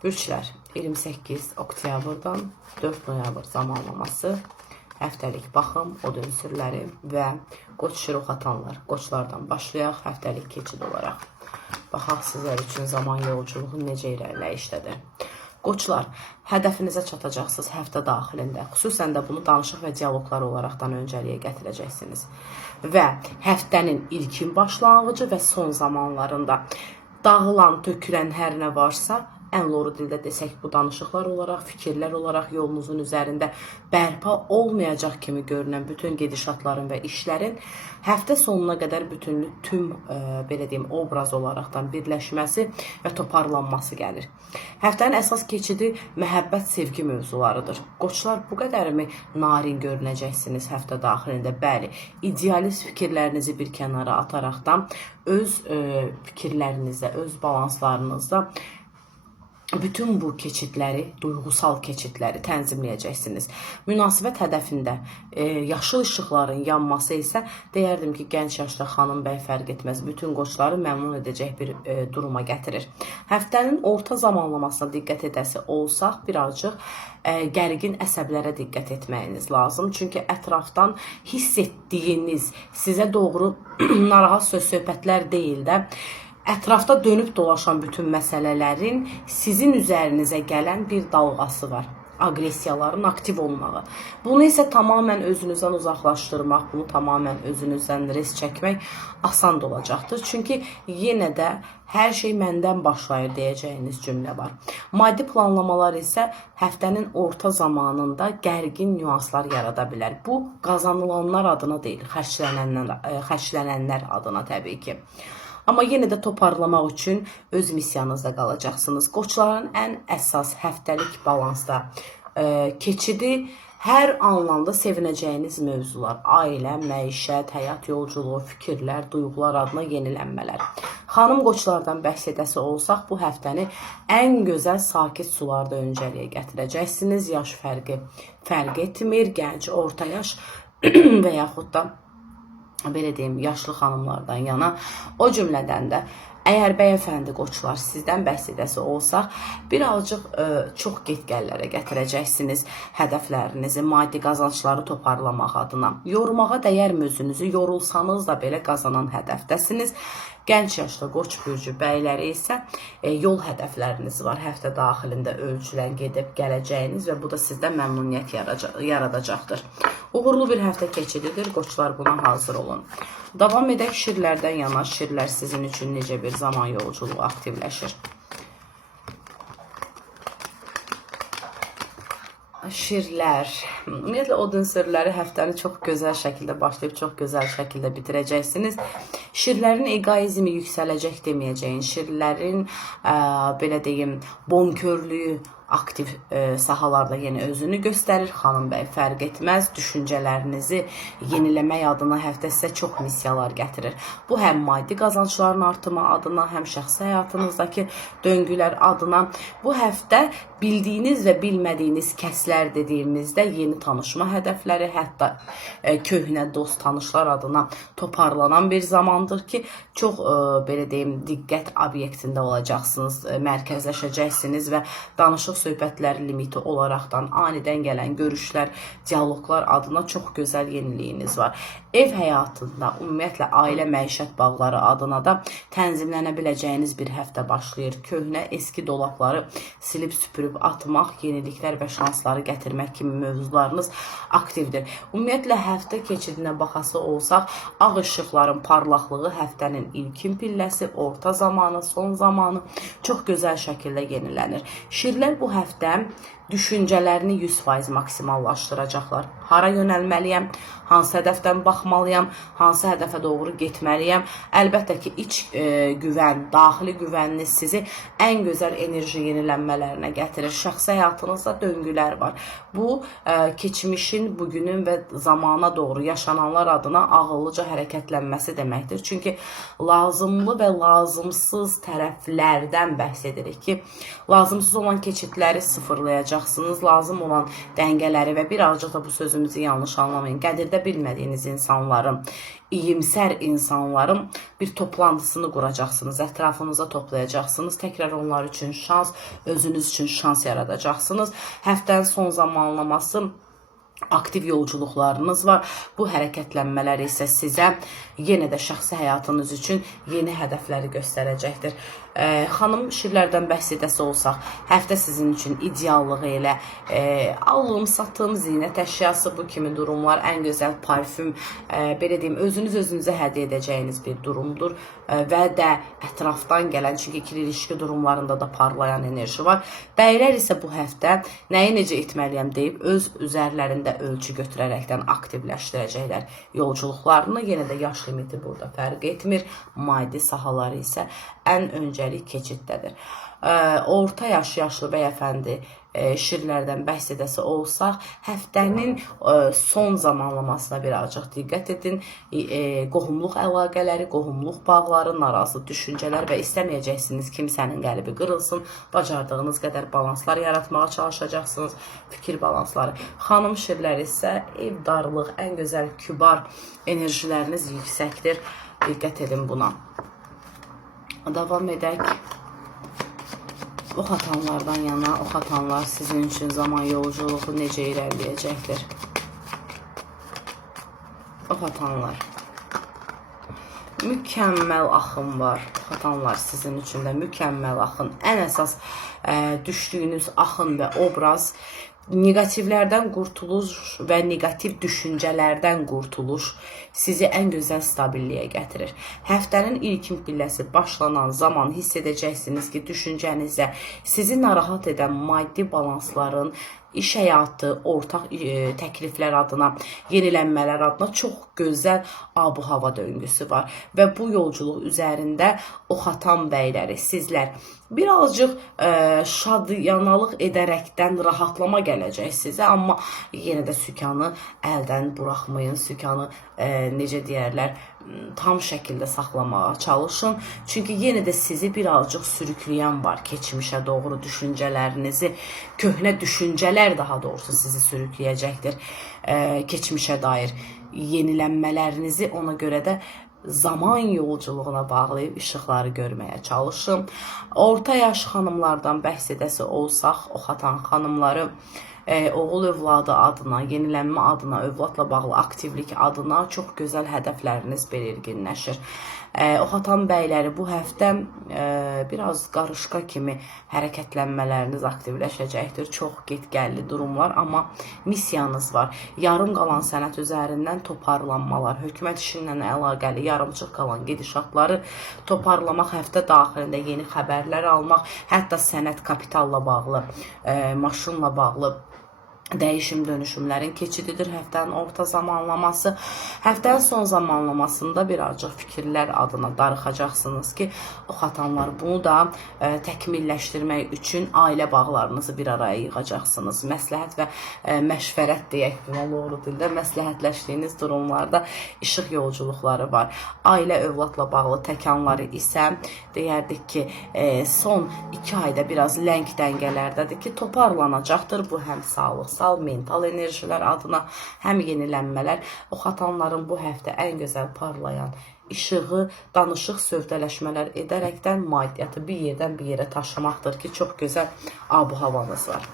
Bürçlər 28 oktyabrdan 4 noyabr zamanlaması, həftəlik baxım, od ünsürləri və qoç şirox atanlar. Qoçlardan başlayaq həftəlik keçid olaraq. Baxaq sizlər üçün zaman yolculuğu necə irəliləyişdədir. Qoçlar, hədəfinizə çatacaqsınız həftə daxilində. Xüsusən də bunu danışıq və dialoqlar olaraqdan öncəliyə gətirəcəksiniz. Və həftənin ilkin başlanğıcı və son zamanlarında dağılan, tökülən hər nə varsa, ən loru dildə desək bu danışıqlar olaraq, fikirlər olaraq yolunuzun üzərində bərpa olmayacaq kimi görünən bütün gedişatların və işlərin həftə sonuna qədər bütünlük tüm belə deyim, obraz olaraqdan birləşməsi və toparlanması gəlir. Həftənin əsas keçidi məhəbbət, sevgi mövzularıdır. Qoçlar, bu qədərmi narin görünəcəksiniz həftə daxilində? Bəli, idealist fikirlərinizi bir kənara ataraqdan öz fikirlərinizdə, öz balanslarınızda bütün bu keçidləri, duyğusal keçidləri tənzimləyəcəksiniz. Münasibət hədəfində yaşıl işıqların yanması isə deyərdim ki, gənc yaşda xanım bəy fərq etməz. Bütün qoçları məmnun edəcək bir duruma gətirir. Həftənin orta zamanlamasına diqqət edəsi olsaq, birazcıq gərgin əsəblərə diqqət etməyiniz lazım. Çünki ətrafdan hiss etdiyiniz, sizə doğru narahat söhbətlər deyil də, ətrafda dönüb dolaşan bütün məsələlərin sizin üzərinizə gələn bir dalğası var. Aqressiyaların aktiv olmağı. Bunu isə tamamən özünüzdən uzaqlaşdırmaq, bunu tamamən özünüzdən res çəkmək asan olacaqdır. Çünki yenə də hər şey məndən başlayır deyəcəyiniz cümlə var. Maddi planlamalar isə həftənin orta zamanında gərgin nüanslar yarada bilər. Bu, qazanılanlar adına deyil, xərclənənlər adına təbii ki. Amma yenə də toparlamaq üçün öz missiyanızda qalacaqsınız. Qoçların ən əsas həftəlik balansda keçidi hər anlamda sevinəcəyiniz mövzular, ailə, məişət, həyat yolculuğu, fikirlər, duyğular adına yenilənmələr. Xanım qoçlardan bəhs edəsi olsaq, bu həftəni ən gözəl sakit sularda öncəliyə gətirəcəksiniz. Yaş fərq etmir, gənc, orta yaş və yaxud da belə deyim, yaşlı xanımlardan yana, o cümlədən də əgər bəyəfəndi qoçlar sizdən bəhs edəsi olsaq, birazcıq çox get-gəllərə gətirəcəksiniz hədəflərinizi, maddi qazancları toparlamaq adına. Yormağa dəyər özünüzü, yorulsanız da belə qazanan hədəfdəsiniz. Gənc yaşda qoç bürcü bəyləri isə yol hədəfləriniz var. Həftə daxilində ölçülən gedib gələcəyiniz və bu da sizdə məmnuniyyət yaradacaqdır. Uğurlu bir həftə keçididir. Qoçlar buna hazır olun. Davam edək şirlərdən yana. Şirlər sizin üçün necə bir zaman yolculuğu aktivləşir? Şirlər, ümumiyyətlə od ünsürləri həftəni çox gözəl şəkildə başlayıb, çox gözəl şəkildə bitirəcəksiniz. Şirlərin egoizmi yüksələcək deməyəcəyin, şirlərin belə deyim, bonkörlüyü aktiv sahalarda yenə özünü göstərir. Xanım bəy fərq etməz. Düşüncələrinizi yeniləmək adına həftə sizə çox missiyalar gətirir. Bu həm maddi qazancların artımı adına, həm şəxsi həyatınızdakı döngülər adına. Bu həftə bildiyiniz və bilmədiyiniz kəslər dediyimizdə yeni tanışma hədəfləri, hətta köhnə dost tanışlar adına toparlanan bir zamandır ki, çox belə deyim, diqqət obyektində olacaqsınız, mərkəzləşəcəksiniz və danışıq söhbətlər limiti olaraqdan anidən gələn görüşlər, dialoqlar adına çox gözəl yeniliyiniz var. Ev həyatında, ümumiyyətlə ailə məişət bağları adına da tənzimlənə biləcəyiniz bir həftə başlayır. Köhnə, eski dolabları silib süpürüb atmaq, yeniliklər və şansları gətirmək kimi mövzularınız aktivdir. Ümumiyyətlə həftə keçidinə baxası olsaq, ağ işıqların parlaqlığı həftənin ilkin pilləsi, orta zamanı, son zamanı çox gözəl şəkildə yenilənir. Şirlər bu həftə düşüncələrini 100% maksimallaşdıracaqlar. Hara yönəlməliyəm, hansı hədəfdən baxmalıyam, hansı hədəfə doğru getməliyəm. Əlbəttə ki, iç güvən, daxili güvəniniz sizi ən gözəl enerji yenilənmələrinə gətirir. Şəxsi həyatınızda döngülər var. Bu, keçmişin, bugünün və zamana doğru yaşananlar adına ağıllıca hərəkətlənməsi deməkdir. Çünki lazımlı və lazımsız tərəflərdən bəhs edirik ki, lazımsız olan keçidləri sıfırlayacaq tapacaqsınız. Lazım olan dəngələri və birazcık da bu sözümüzü yanlış anlamayın. Qədirdə bilmədiyiniz insanların, iyimsər insanların bir toplantısını quracaqsınız. Ətrafınıza toplayacaqsınız. Təkrar onlar üçün şans, özünüz üçün şans yaradacaqsınız. Həftənin son zamanlaması aktiv yolculuqlarınız var. Bu hərəkətlənmələr isə sizə yenə də şəxsi həyatınız üçün yeni hədəfləri göstərəcəkdir. Xanım şirlərdən bəhs edəsi olsaq, həftə sizin üçün ideallığı ilə alım, satım, zinət əşyası, bu kimi durumlar, ən gözəl parfüm, belə deyim, özünüz özünüzə hədiyyə edəcəyiniz bir durumdur və də ətrafdan gələn, çünki ikili ilişki durumlarında da parlayan enerji var. Bəylər isə bu həftə nəyi necə etməliyəm deyib öz üzərlərində ölçü götürərəkdən aktivləşdirəcəklər yolculuqlarını. Yenə də yaş limiti burada fərq etmir. Maddi sahaları isə ən öncəlik keçiddədir. Orta yaşlı bəyəfəndi şirlərdən bəhs edəsi olsaq, həftənin son zamanlamasına birazcık diqqət edin. Qohumluq əlaqələri, qohumluq bağları, narazı düşüncələr və istəməyəcəksiniz kimsənin qəlbi qırılsın. Bacardığınız qədər balanslar yaratmağa çalışacaqsınız, fikir balansları. Xanım şirləri isə evdarlıq, ən gözəl kübar enerjiləriniz yüksəkdir. Diqqət edin buna. Davam edək. Ox atanlardan yana, ox atanlar sizin üçün zaman yolculuğu necə irəliləyəcəkdir? Ox atanlar. Mükəmməl axın var. Ox atanlar sizin üçün də mükəmməl axın. Ən əsas düşdüyünüz axın və obraz negativlərdən qurtuluş və negativ düşüncələrdən qurtuluş sizi ən gözəl stabilliyə gətirir. Həftənin ilkin pilləsi başlanan zaman hiss edəcəksiniz ki, düşüncənizə sizi narahat edən maddi balansların, iş həyatı, ortaq təkliflər adına, yenilənmələr adına çox gözəl abu-hava döngüsü var. Və bu yolculuq üzərində ox atan bəyləri, sizlər birazcık şadyanalıq edərəkdən rahatlama gələcək sizə. Amma yenə də sükanı əldən buraxmayın. Sükanı necə deyərlər, tam şəkildə saxlamağa çalışın. Çünki yenə də sizi birazcık sürükləyən var keçmişə doğru düşüncələrinizi. Köhnə düşüncələr daha doğrusu sizi sürükləyəcəkdir keçmişə dair yenilənmələrinizi. Ona görə də zaman yolculuğuna bağlayıb işıqları görməyə çalışın. Orta yaş xanımlardan bəhs edəsi olsaq, ox atan xanımları oğul övladı adına, yenilənmə adına, övladla bağlı aktivlik adına çox gözəl hədəfləriniz belirginləşir. Ox atan bəyləri bu həftə biraz qarışqa kimi hərəkətlənmələriniz aktivləşəcəkdir. Çox get-gəlli durumlar, amma missiyanız var. Yarım qalan sənət üzərindən toparlanmalar, hökumət işinlə əlaqəli yarımçıq qalan gedişatları toparlamaq, həftə daxilində yeni xəbərlər almaq, hətta sənət kapitalla bağlı, maşınla bağlı dəyişim dönüşümlərin keçididir həftənin orta zamanlaması. Həftənin son zamanlamasında birazcık fikirlər adına darıxacaqsınız ki, ox atanlar bunu da təkmilləşdirmək üçün ailə bağlarınızı bir araya yığacaqsınız. Məsləhət və məşvərət deyək, doğru dildə məsləhətləşdiyiniz durumlarda işıq yolculuqları var. Ailə övladla bağlı təkanları isə deyərdik ki, son 2 ayda biraz ləng dəngələrdədir ki, toparlanacaqdır. Bu həm sağlıq, mental enerjilər adına, həm yenilənmələr. Ox atanların bu həftə ən gözəl parlayan işığı, danışıq, sövdələşmələr edərəkdən maddiyyatı bir yerdən bir yerə taşımaqdır ki, çox gözəl abu-havanız var.